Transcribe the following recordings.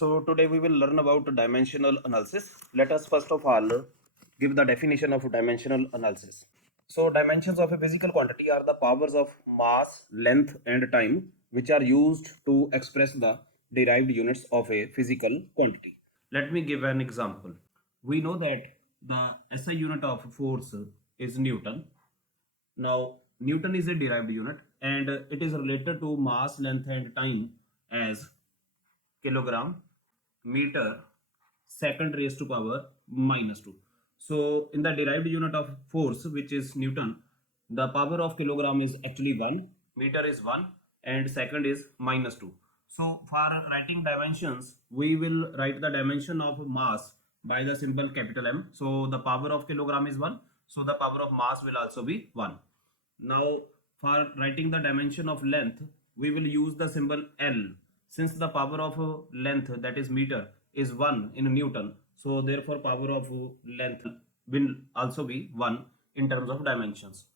So today we will learn about dimensional analysis. Let us first of all give the definition of dimensional analysis. So dimensions of a physical quantity are the powers of mass, length and time which are used to express the derived units of a physical quantity. Let me give an example. We know that the SI unit of force is Newton. Now, Newton is a derived unit and it is related to mass, length and time as kilogram, meter, second raised to power minus 2. So, in the derived unit of force, which is Newton, the power of kilogram is actually 1, meter is 1, and second is minus 2. So, for writing dimensions, we will write the dimension of mass by the symbol capital M. So, the power of kilogram is 1. So, the power of mass will also be 1. Now, for writing the dimension of length, we will use the symbol L. Since the power of length, that is meter, is 1 in Newton, so therefore power of length will also be 1 in terms of dimensions.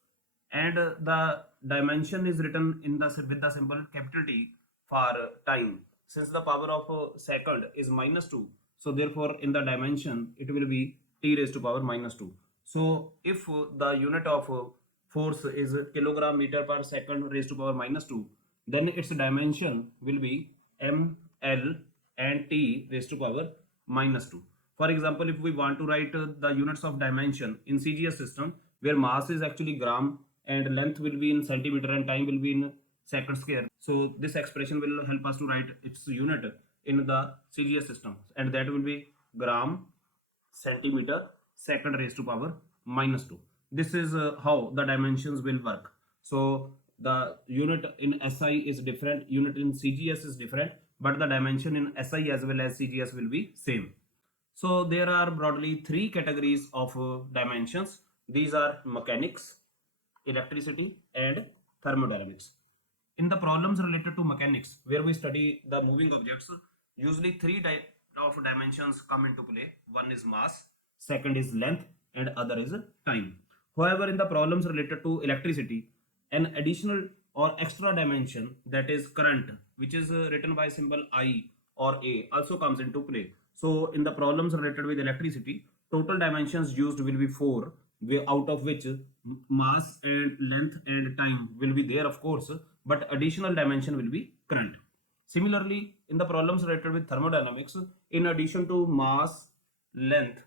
And the dimension is written in the with the symbol capital T for time. Since the power of second is minus 2, so therefore in the dimension it will be t raised to power minus 2. So if the unit of force is kilogram meter per second raised to power minus 2, then its dimension will be m, l and t raised to power minus 2. For example, if we want to write the units of dimension in CGS system, where mass is actually gram and length will be in centimeter and time will be in second square. So this expression will help us to write its unit in the CGS system, and that will be gram, centimeter, second raised to power minus 2. This is how the dimensions will work. So the unit in SI is different, unit in CGS is different, but the dimension in SI as well as CGS will be same. So there are broadly three categories of dimensions. These are mechanics, electricity and thermodynamics. In the problems related to mechanics, where we study the moving objects, usually three types of dimensions come into play. One is mass, second is length and other is time. However, in the problems related to electricity, an additional or extra dimension, that is current, which is written by symbol I or A, also comes into play. So in the problems related with electricity, total dimensions used will be 4, out of which mass and length and time will be there, of course, but additional dimension will be current. Similarly, in the problems related with thermodynamics, in addition to mass, length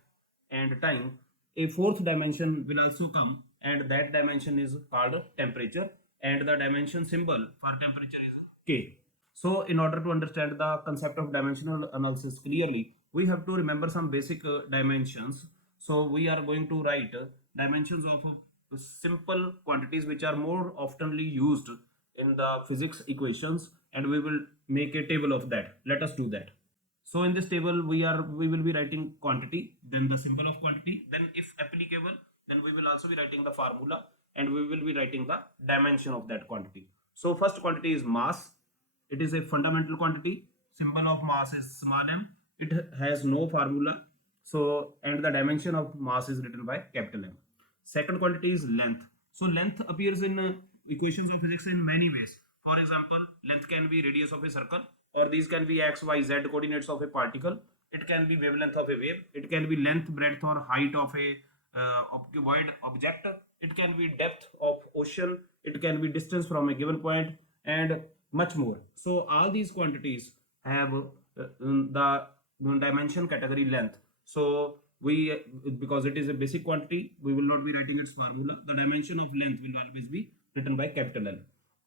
and time, a fourth dimension will also come, and that dimension is called temperature, and the dimension symbol for temperature is K. So in order to understand the concept of dimensional analysis clearly, we have to remember some basic dimensions. So we are going to write dimensions of simple quantities which are more oftenly used in the physics equations, and we will make a table of that. Let us do that. So in this table we will be writing quantity, then the symbol of quantity, then if applicable, then we will also be writing the formula, and we will be writing the dimension of that quantity. So first quantity is mass. It is a fundamental quantity. Symbol of mass is small m. It has no formula. So, and the dimension of mass is written by capital M. Second quantity is length. So length appears in equations of physics in many ways. For example, length can be radius of a circle, or these can be x, y, z coordinates of a particle. It can be wavelength of a wave. It can be length, breadth or height of a cuboid object. It can be depth of ocean. It can be distance from a given point, and much more. So all these quantities have the dimension category length. So we, because it is a basic quantity, we will not be writing its formula. The dimension of length will always be written by capital L.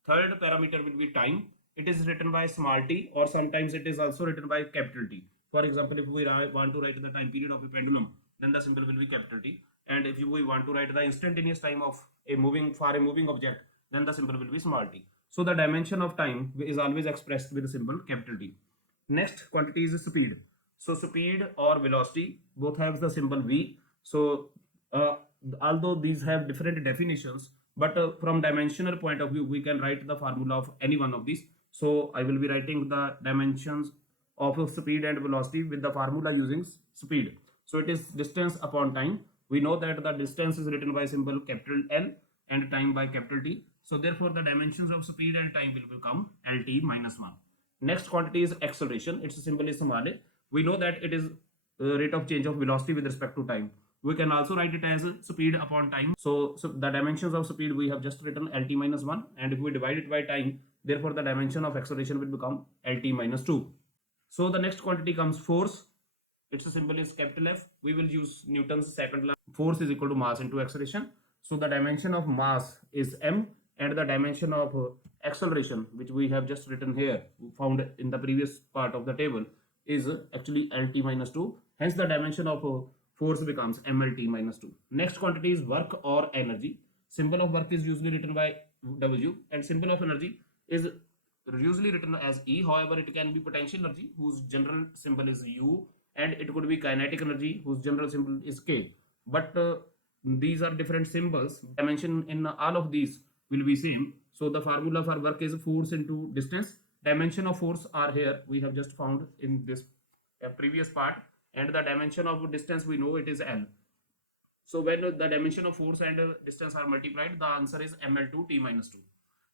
Third parameter will be time. It is written by small t, or sometimes it is also written by capital T. For example, if we want to write the time period of a pendulum, then the symbol will be capital T. And if we want to write the instantaneous time of a moving object, then the symbol will be small t. So the dimension of time is always expressed with the symbol capital T. Next quantity is speed. So speed or velocity both have the symbol V. So although these have different definitions, but from dimensional point of view, we can write the formula of any one of these. So I will be writing the dimensions of speed and velocity with the formula using speed. So it is distance upon time. We know that the distance is written by symbol capital L and time by capital T. So therefore the dimensions of speed and time will become LT minus 1. Next quantity is acceleration. Its symbol is small a. We know that it is rate of change of velocity with respect to time. We can also write it as speed upon time. So the dimensions of speed we have just written lt minus 1, and if we divide it by time, therefore the dimension of acceleration will become lt minus 2. So the next quantity comes force. Its symbol is capital F. We will use Newton's second law. Force is equal to mass into acceleration. So the dimension of mass is m, and the dimension of acceleration, which we have just written here, found in the previous part of the table, is actually lt minus 2. Hence the dimension of force becomes mlt minus 2. Next quantity is work or energy. Symbol of work is usually written by W, and symbol of energy is usually written as E. However, it can be potential energy, whose general symbol is U, and it could be kinetic energy, whose general symbol is K. But these are different symbols. Dimension in all of these will be same. So the formula for work is force into distance. Dimension of force are here. We have just found in this previous part, and the dimension of distance we know it is L. So when the dimension of force and distance are multiplied, the answer is ml2 t minus 2.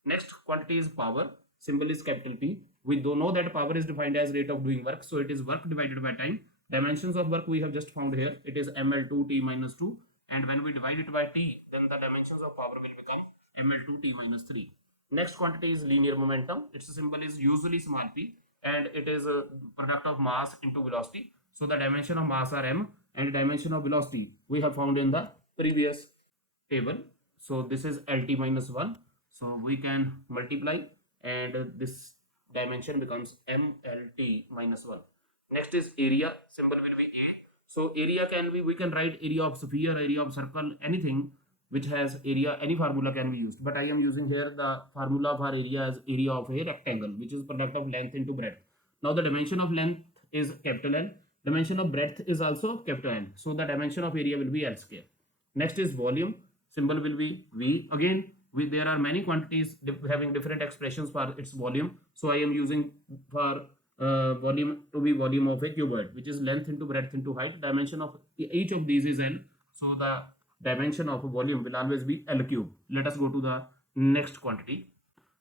Next quantity is power. Symbol is capital P. We do know that power is defined as rate of doing work. So it is work divided by time. Dimensions of work we have just found here. It is ml2 t minus 2. And when we divide it by t, then the dimensions of power will become ml2 t minus 3. Next quantity is linear momentum. Its symbol is usually small p, and it is a product of mass into velocity. So the dimension of mass are m, and dimension of velocity we have found in the previous table. So this is lt minus 1. So we can multiply, and this dimension becomes mlt minus 1. Next is area. Symbol will be A. So area can be, we can write area of sphere, area of circle, anything which has area, any formula can be used. But I am using here the formula for area as area of a rectangle, which is product of length into breadth. Now the dimension of length is capital L. Dimension of breadth is also capital N. So the dimension of area will be L square. Next is volume. Symbol will be V. Again, there are many quantities having different expressions for its volume. So I am using for volume to be volume of a cuboid, which is length into breadth into height. Dimension of each of these is L. So the dimension of a volume will always be L cube. Let us go to the next quantity.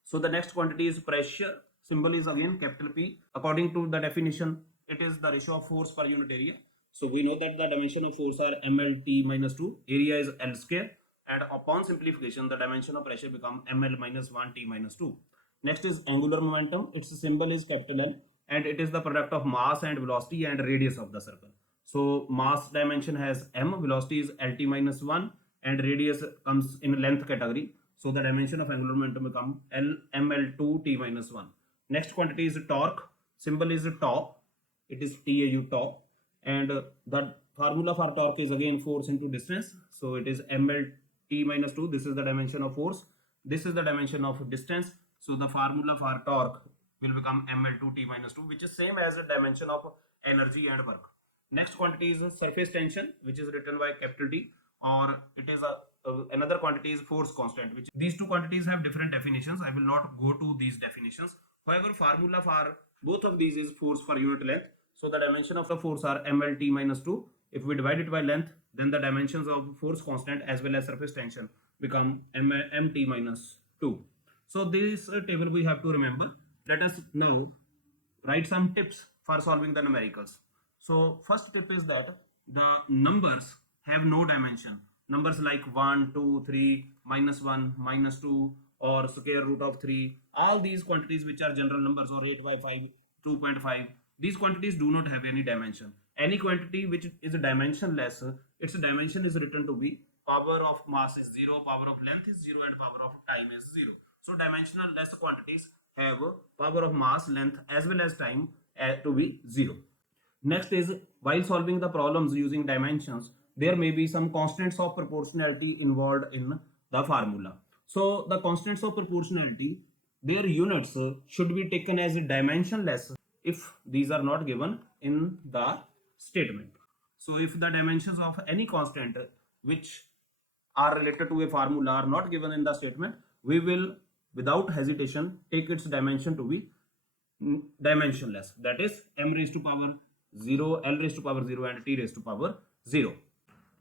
So the next quantity is pressure. Symbol is again capital P. According to the definition, it is the ratio of force per unit area. So we know that the dimension of force are mlt minus 2. Area is L square. And upon simplification, the dimension of pressure become ml minus 1 t minus 2. Next is angular momentum. Its symbol is capital L, and it is the product of mass and velocity and radius of the circle. So mass dimension has m, velocity is lt minus 1, and radius comes in length category. So the dimension of angular momentum become L ml2 t minus 1. Next quantity is torque. Symbol is tau. It is tau, tau, and the formula for torque is again force into distance. So it is ml t minus 2. This is the dimension of force. This is the dimension of distance. So the formula for torque will become ml2 t minus 2, which is same as the dimension of energy and work. Next quantity is surface tension, which is written by capital T, or it is another quantity is force constant. Which these two quantities have different definitions. I will not go to these definitions. However, formula for both of these is force per unit length. So the dimension of the force are mlt minus 2. If we divide it by length, then the dimensions of force constant as well as surface tension become mt minus 2. So this table we have to remember. Let us now write some tips for solving the numericals. So first tip is that the numbers have no dimension. Numbers like 1, 2, 3, minus 1, minus 2, or square root of 3, all these quantities which are general numbers, or 8 by 5, 2.5, these quantities do not have any dimension. Any quantity which is dimensionless, its dimension is written to be power of mass is 0, power of length is 0, and power of time is 0. So dimensionless quantities have power of mass, length as well as time to be 0. Next is, while solving the problems using dimensions, there may be some constants of proportionality involved in the formula. So the constants of proportionality, their units should be taken as dimensionless if these are not given in the statement. So if the dimensions of any constant which are related to a formula are not given in the statement, we will without hesitation take its dimension to be dimensionless. That is m raised to power 0, L raised to power 0, and T raised to power 0.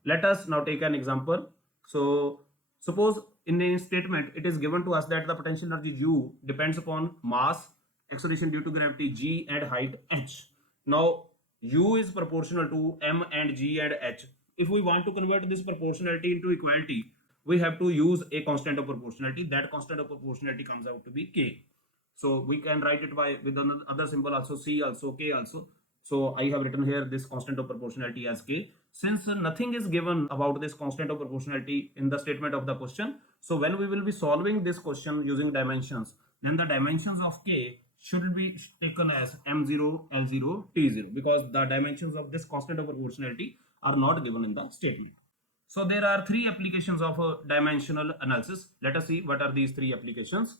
Let us now take an example. So suppose in a statement it is given to us that the potential energy U depends upon mass, acceleration due to gravity g and height h. Now u is proportional to m and g and h. If we want to convert this proportionality into equality, we have to use a constant of proportionality. That constant of proportionality comes out to be k. So we can write it by with another symbol also, c also, k also. So I have written here this constant of proportionality as k. Since nothing is given about this constant of proportionality in the statement of the question, so when we will be solving this question using dimensions, then the dimensions of k should be taken as m0, l0, t0, because the dimensions of this constant of proportionality are not given in the statement. So there are three applications of dimensional analysis. Let us see what are these three applications.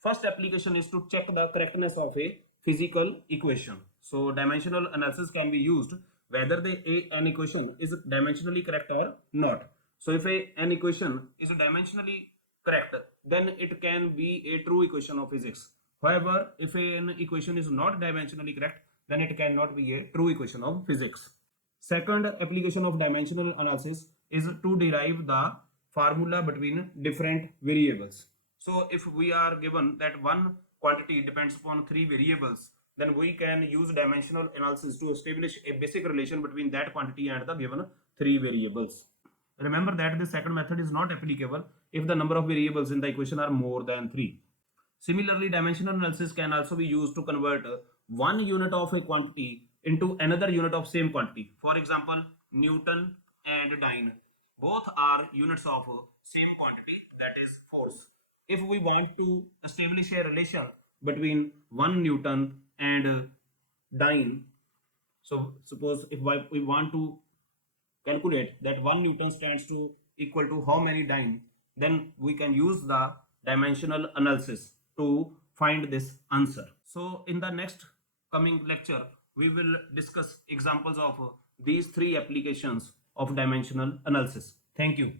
First application is to check the correctness of a physical equation. So dimensional analysis can be used whether an equation is dimensionally correct or not. So if an equation is dimensionally correct, then it can be a true equation of physics. However, if an equation is not dimensionally correct, then it cannot be a true equation of physics. Second application of dimensional analysis is to derive the formula between different variables. So if we are given that one quantity depends upon three variables, then we can use dimensional analysis to establish a basic relation between that quantity and the given three variables. Remember that the second method is not applicable if the number of variables in the equation are more than 3. Similarly, dimensional analysis can also be used to convert one unit of a quantity into another unit of same quantity. For example, Newton and dyne. Both are units of same quantity, that is force. If we want to establish a relation between 1 Newton and dyne, so suppose if we want to calculate that 1 Newton stands to equal to how many dyne, then we can use the dimensional analysis to find this answer. So in the next coming lecture, we will discuss examples of these three applications of dimensional analysis. Thank you.